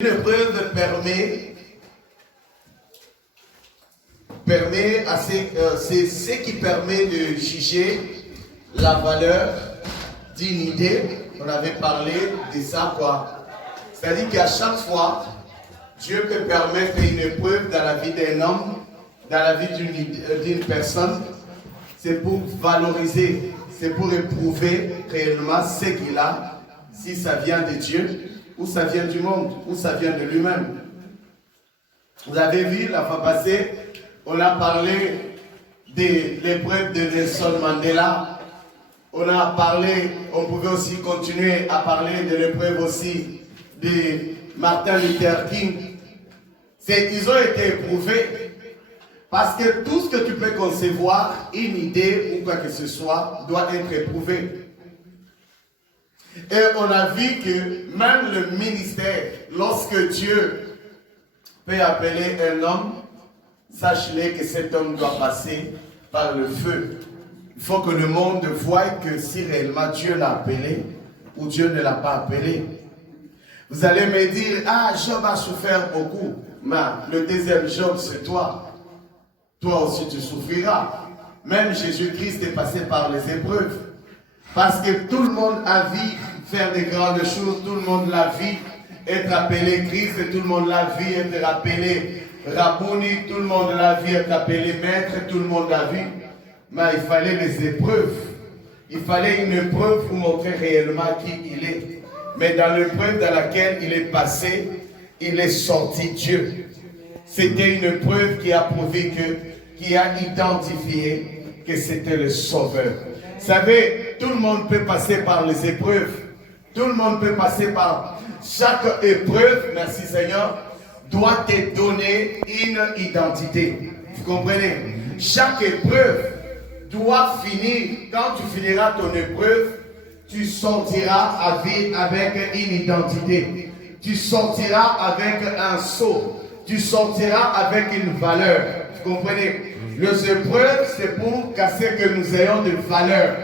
Une épreuve permet c'est ce qui permet de juger la valeur d'une idée. On avait parlé de ça, quoi. C'est-à-dire qu'à chaque fois, Dieu peut permettre une épreuve dans la vie d'un homme, dans la vie d'une personne. C'est pour valoriser, c'est pour éprouver réellement ce qu'il a, si ça vient de Dieu, ou ça vient du monde, ou ça vient de lui-même. Vous avez vu, la fois passée, on a parlé de l'épreuve de Nelson Mandela. On a parlé, on pouvait aussi continuer à parler de l'épreuve aussi de Martin Luther King. Ils ont été éprouvés parce que tout ce que tu peux concevoir, une idée ou quoi que ce soit, doit être éprouvé. Et on a vu que même le ministère, lorsque Dieu peut appeler un homme, sache-le que cet homme doit passer par le feu. Il faut que le monde voie que si réellement Dieu l'a appelé ou Dieu ne l'a pas appelé. Vous allez me dire, ah, Job a souffert beaucoup. Mais le deuxième Job, c'est toi. Toi aussi, tu souffriras. Même Jésus-Christ est passé par les épreuves. Parce que tout le monde a vu faire de grandes choses. Tout le monde l'a vu être appelé Christ. Et tout le monde l'a vu être appelé Rabouni. Tout le monde l'a vu être appelé Maître. Tout le monde l'a vu. Mais il fallait les épreuves. Il fallait une épreuve pour montrer réellement qui il est. Mais dans l'épreuve dans laquelle il est passé, il est sorti Dieu. C'était une épreuve qui a prouvé qui a identifié que c'était le Sauveur. Vous savez, tout le monde peut passer par les épreuves. Tout le monde peut passer par chaque épreuve, merci Seigneur, doit te donner une identité. Vous comprenez? Chaque épreuve doit finir. Quand tu finiras ton épreuve, tu sortiras avec une identité. Tu sortiras avec un sceau. Tu sortiras avec une valeur. Vous comprenez? Les épreuves, c'est pour casser que nous ayons de valeur.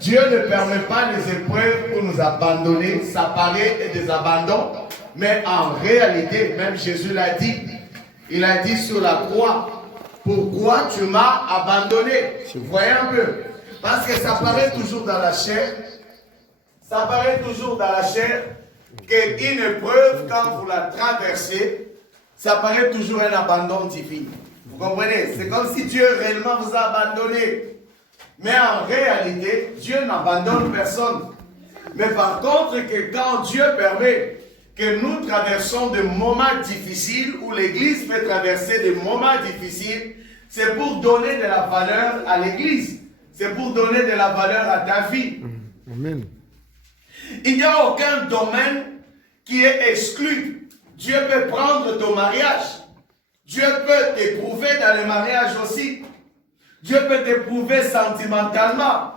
Dieu ne permet pas les épreuves pour nous abandonner. Ça paraît des abandons. Mais en réalité, même Jésus l'a dit. Il a dit sur la croix, pourquoi tu m'as abandonné? Vous voyez un peu? Parce que ça paraît toujours dans la chair. Ça paraît toujours dans la chair qu'une épreuve, quand vous la traversez, ça paraît toujours un abandon divin. Vous comprenez? C'est comme si Dieu réellement vous a abandonné. Mais en réalité, Dieu n'abandonne personne. Mais par contre, que quand Dieu permet que nous traversons des moments difficiles, où l'Église peut traverser des moments difficiles, c'est pour donner de la valeur à l'Église. C'est pour donner de la valeur à ta vie. Amen. Il n'y a aucun domaine qui est exclu. Dieu peut prendre ton mariage. Dieu peut t'éprouver dans le mariage aussi. Dieu peut t'éprouver sentimentalement.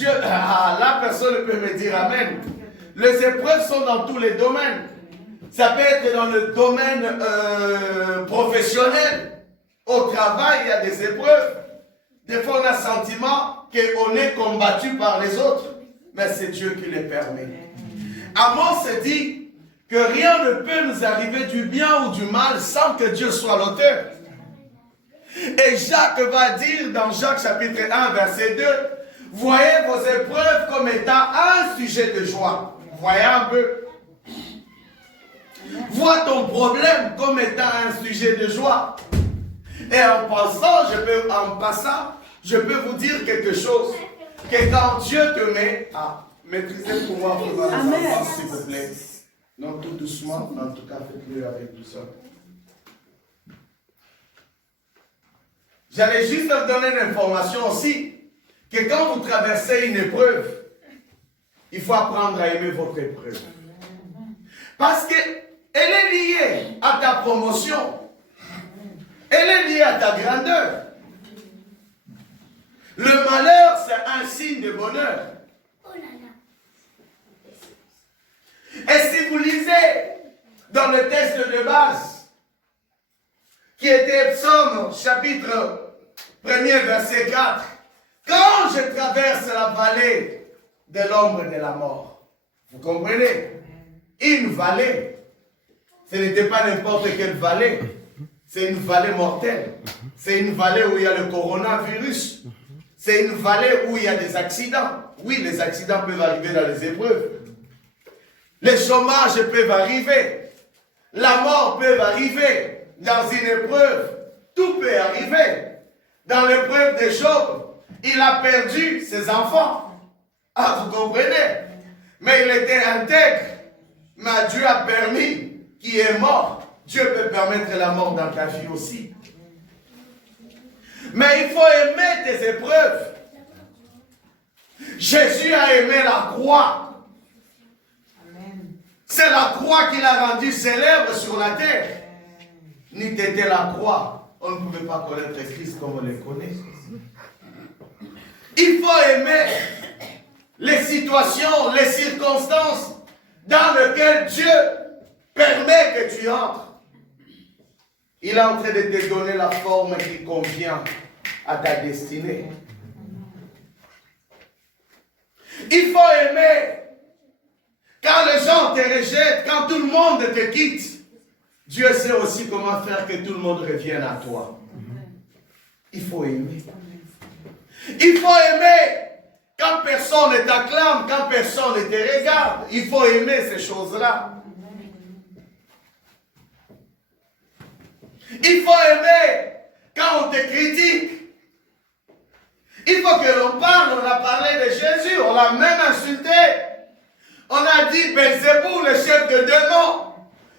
La personne peut me dire Amen. Les épreuves sont dans tous les domaines. Ça peut être dans le domaine professionnel. Au travail, il y a des épreuves. Des fois, on a le sentiment qu'on est combattu par les autres. Mais c'est Dieu qui les permet. Amos se dit que rien ne peut nous arriver du bien ou du mal sans que Dieu soit l'auteur. Et Jacques va dire dans Jacques chapitre 1 verset 2, voyez vos épreuves comme étant un sujet de joie. Voyez un peu. Vois ton problème comme étant un sujet de joie. Et en passant, je peux vous dire quelque chose. Que quand Dieu te met à maîtriser pour moi, s'il vous plaît. Non, tout doucement, mais en tout cas, faites-le avec douceur. J'allais juste vous donner l'information aussi que quand vous traversez une épreuve, il faut apprendre à aimer votre épreuve. Parce qu'elle est liée à ta promotion. Elle est liée à ta grandeur. Le malheur, c'est un signe de bonheur. Et si vous lisez dans le texte de base, qui était Psaume chapitre 1er verset 4, quand je traverse la vallée de l'ombre de la mort, vous comprenez? Une vallée, Ce n'était pas n'importe quelle vallée. C'est une vallée mortelle. C'est une vallée où il y a le coronavirus. C'est une vallée où il y a des accidents. Oui, les accidents peuvent arriver dans les épreuves. Les chômages peuvent arriver. La mort peut arriver dans une épreuve. Tout peut arriver. Dans l'épreuve de Job, il a perdu ses enfants. Ah, vous comprenez? Mais il était intègre. Mais Dieu a permis qu'il est mort. Dieu peut permettre la mort dans ta vie aussi. Mais il faut aimer tes épreuves. Jésus a aimé la croix. C'est la croix qui l'a rendu célèbre sur la terre. Ni t'était la croix, on ne pouvait pas connaître Christ comme on le connaît. Il faut aimer les situations, les circonstances dans lesquelles Dieu permet que tu entres. Il est en train de te donner la forme qui convient à ta destinée. Il faut aimer quand les gens te rejettent, quand tout le monde te quitte. Dieu sait aussi comment faire que tout le monde revienne à toi. Il faut aimer. Il faut aimer quand personne ne t'acclame, quand personne ne te regarde. Il faut aimer ces choses-là. Il faut aimer quand on te critique. Il faut que l'on parle. On a parlé de Jésus, on l'a même insulté. On a dit Belzéboul, le chef de démons.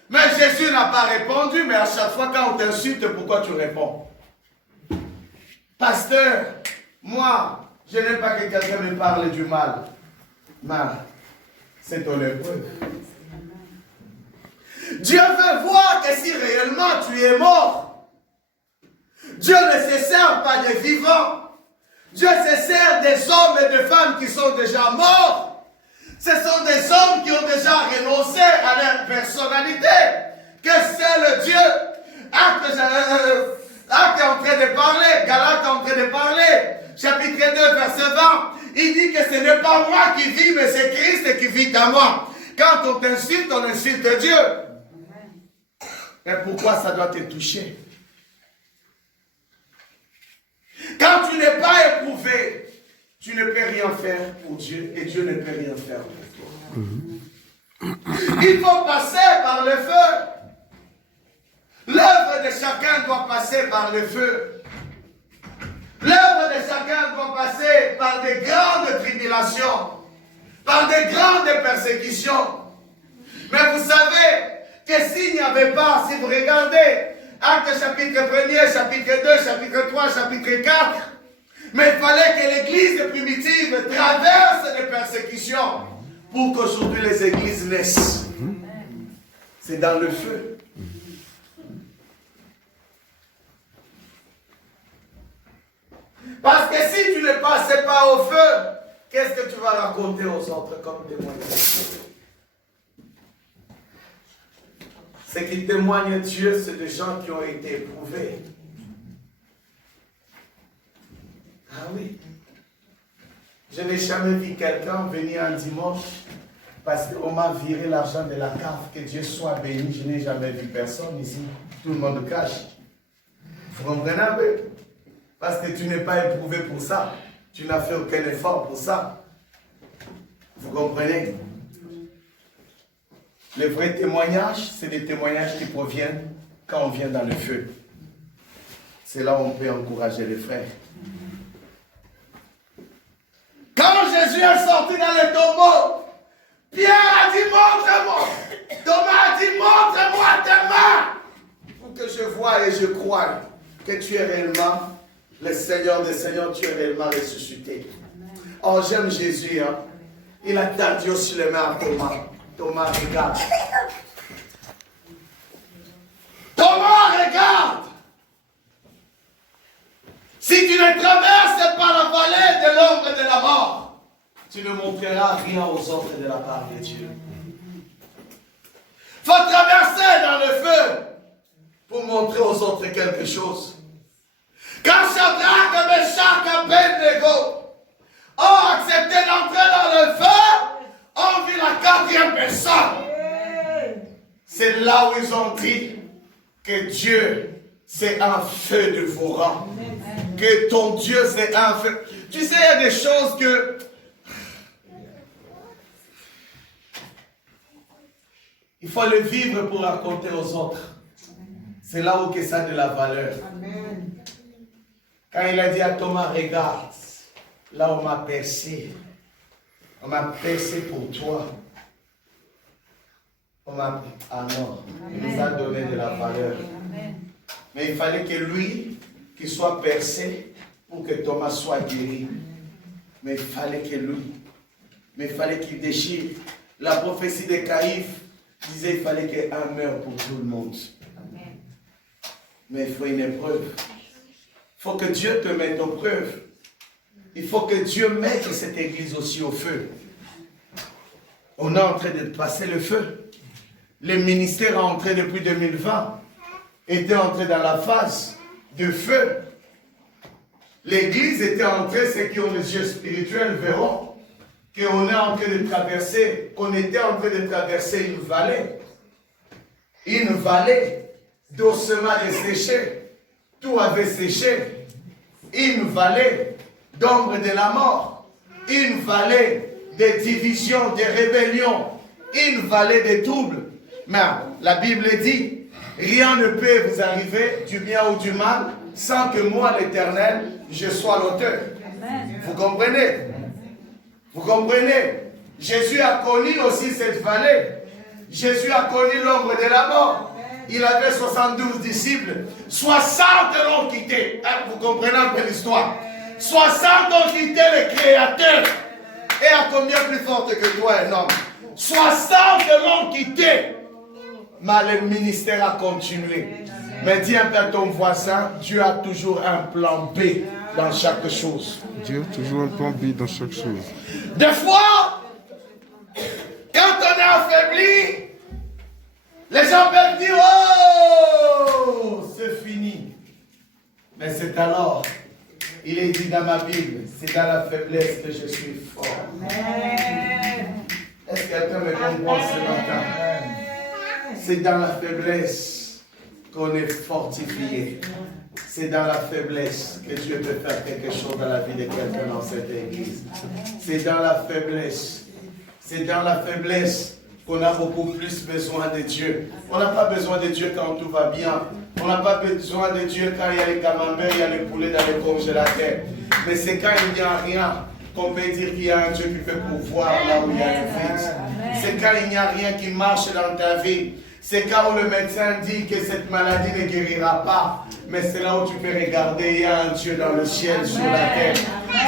Mais Jésus n'a pas répondu. Mais à chaque fois quand on t'insulte, pourquoi tu réponds? Pasteur, moi, je n'aime pas que quelqu'un me parle du mal. Mais c'est ton épreuve. Dieu veut voir que si réellement tu es mort, Dieu ne se sert pas des vivants. Dieu se sert des hommes et des femmes qui sont déjà morts. Ce sont des hommes qui ont déjà renoncé à leur personnalité. Que seul Dieu, Acte est en train de parler, Galate est en train de parler, chapitre 2, verset 20, il dit que ce n'est pas moi qui vis, mais c'est Christ qui vit en moi. Quand on t'insulte, on insulte Dieu. Et pourquoi ça doit te toucher? Quand tu n'es pas éprouvé, tu ne peux rien faire pour Dieu et Dieu ne peut rien faire pour toi. Il faut passer par le feu. L'œuvre de chacun doit passer par le feu. L'œuvre de chacun doit passer par des grandes tribulations, par des grandes persécutions. Mais vous savez que s'il n'y avait pas, si vous regardez, Acte chapitre 1er, chapitre 2, chapitre 3, chapitre 4, mais il fallait que l'église primitive traverse des persécutions pour qu'aujourd'hui les églises naissent. C'est dans le feu. Parce que si tu ne passes pas au feu, qu'est-ce que tu vas raconter aux autres comme témoignage? Ce qui témoigne Dieu, c'est des gens qui ont été éprouvés. Ah oui. Je n'ai jamais vu quelqu'un venir un dimanche parce qu'on m'a viré l'argent de la cave. Que Dieu soit béni. Je n'ai jamais vu personne ici. Tout le monde cache. Vous comprenez un peu? Parce que tu n'es pas éprouvé pour ça. Tu n'as fait aucun effort pour ça. Vous comprenez? Les vrais témoignages, c'est des témoignages qui proviennent quand on vient dans le feu. C'est là où on peut encourager les frères. Quand Jésus est sorti dans le tombeau, Pierre a dit, montre-moi. Thomas a dit, montre-moi tes mains. Pour que je voie et je croie que tu es réellement le Seigneur des Seigneurs, tu es réellement ressuscité. Oh, j'aime Jésus. Hein? Il a tendu aussi les mains à Thomas. Thomas, regarde. Thomas, regarde. Si tu ne traverses pas la vallée de l'ombre de la mort, tu ne montreras rien aux autres de la part de Dieu. Il faut traverser dans le feu pour montrer aux autres quelque chose. Quand Shadrach, Meshach et Abednego ont accepté d'entrer dans le feu, on vit la quatrième personne. c'est là où ils ont dit que Dieu, c'est un feu dévorant. Que ton Dieu, c'est un feu. Tu sais, il y a des choses que... il faut le vivre pour raconter aux autres. C'est là où que ça a de la valeur. Amen. Quand il a dit à Thomas, regarde, là on m'a percé. On m'a percé pour toi. On m'a... Ah non, il nous a donné de la valeur. Amen. Mais il fallait que lui, qu'il soit percé pour que Thomas soit guéri. Mais il fallait que lui, mais il fallait qu'il déchire. La prophétie de Caïphe disait qu'il fallait qu'un meure pour tout le monde. Amen. Mais il faut une épreuve. Il faut que Dieu te mette en preuve. Il faut que Dieu mette cette église aussi au feu. On est en train de passer le feu. Le ministère est entré depuis 2020. Était entré dans la phase de feu. L'église était entrée, ceux qui ont les yeux spirituels verront qu'on est en train de traverser, qu'on était en train de traverser une vallée. Une vallée d'ossements desséchés. Tout avait séché. Une vallée d'ombre de la mort. Une vallée de division, de rébellion. Une vallée de troubles. Mais la Bible dit, rien ne peut vous arriver du bien ou du mal sans que moi, l'Éternel, je sois l'auteur. Vous comprenez? Vous comprenez? Jésus a connu aussi cette vallée. Jésus a connu l'ombre de la mort. Il avait 72 disciples. 60 l'ont quitté. Vous comprenez un peu l'histoire? 60 ont quitté le Créateur. Et à combien plus forte que toi, un homme? 60 l'ont quitté. Mais le ministère a continué. Mais dis un peu à ton voisin, Dieu a toujours un plan B dans chaque chose. Dieu a toujours un plan B dans chaque chose. Des fois, quand on est affaibli, les gens peuvent dire, oh, c'est fini. Mais c'est alors, il est dit dans ma Bible, c'est dans la faiblesse que je suis fort. Est-ce que quelqu'un me comprend ce matin? C'est dans la faiblesse qu'on est fortifié. C'est dans la faiblesse que Dieu peut faire quelque chose dans la vie de quelqu'un dans cette église. C'est dans la faiblesse. C'est dans la faiblesse qu'on a beaucoup plus besoin de Dieu. On n'a pas besoin de Dieu quand tout va bien. On n'a pas besoin de Dieu quand il y a les camemberts, il y a les poulets dans les congélateurs. Mais c'est quand il n'y a rien qu'on peut dire qu'il y a un Dieu qui peut pouvoir là où il y a du vide. C'est quand il n'y a rien qui marche dans ta vie. C'est quand le médecin dit que cette maladie ne guérira pas. Mais c'est là où tu peux regarder, il y a un Dieu dans le ciel, sur la terre.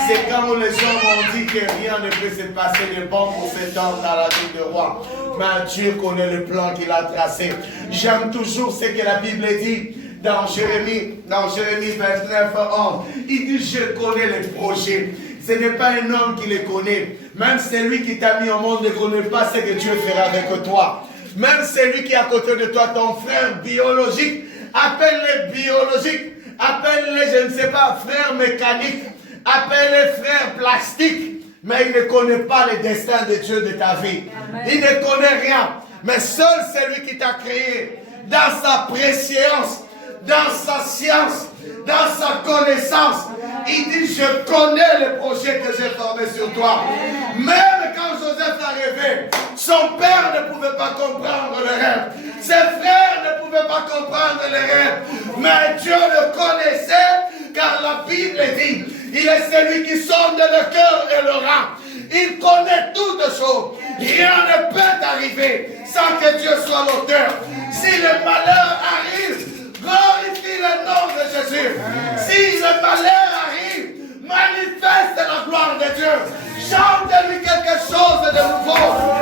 C'est quand les hommes ont dit que rien ne peut se passer de bon pour cet homme dans la vie de roi. Mais Dieu connaît le plan qu'il a tracé. J'aime toujours ce que la Bible dit dans Jérémie 29, 11. Il dit, je connais les projets. Ce n'est pas un homme qui les connaît. Même celui qui t'a mis au monde ne connaît pas ce que Dieu fera avec toi. Même celui qui est à côté de toi, ton frère biologique, appelle-les biologiques, appelle-les, je ne sais pas, frères mécaniques, appelle-les frères plastiques, mais il ne connaît pas le destin de Dieu de ta vie. Amen. Il ne connaît rien. Mais seul celui qui t'a créé, dans sa préscience, dans sa science, dans sa connaissance, il dit, je connais le projet que j'ai formé sur toi. Même quand Joseph a rêvé, son père ne pouvait pas comprendre le rêve. Ses frères ne pouvaient pas comprendre le rêve. Mais Dieu le connaissait, car la Bible dit, il est celui qui sonde le cœur et le rein. Il connaît toutes choses. Rien ne peut arriver sans que Dieu soit l'auteur. Si le malheur arrive, glorifie le nom de Jésus. Si le malheur arrive, manifeste la gloire de Dieu. Chante-lui quelque chose de nouveau.